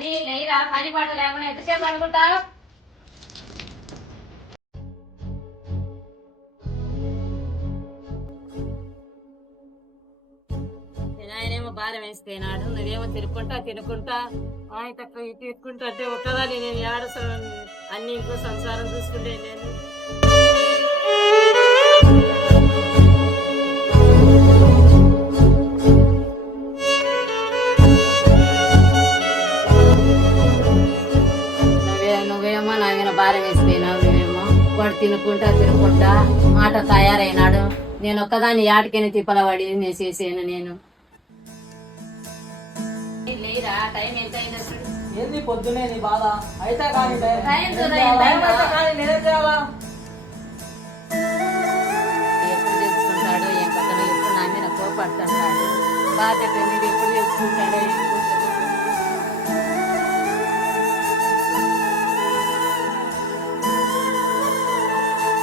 అని లేరా పని పాట లేకుండా ఎంతసేపు అనుకుంటా. ఆయనేమో భారం వేసిపోయినాడు, నువ్వేమో తినుకుంటా ఆయన తక్కువ తిరుక్కుంటా అంటే ఒక్కదాన్ని నేను ఏడ అన్ని ఇంకో సంసారం చూసుకుంటే నేను. నువ్వేమో నా మీద భారం వేసిపోయినావు, నువ్వేమో వాడు తినుకుంటా మాట తయారైనాడు. నేను ఒక్కదాన్ని యాటికైనా తిప్పలవాడి నేను చేసాను. నేను లేరా టైం ఎంత అయింది అసలు? ఏంది పొద్దునే నీ బాధ? అయితే కానీ ఎప్పుడు తెలుసుకుంటాడో ఏం కథలో, ఎప్పుడు నా మీద కోపడుతుంటాడు, బాధ ఎప్పుడు తెలుసుకుంటాడో.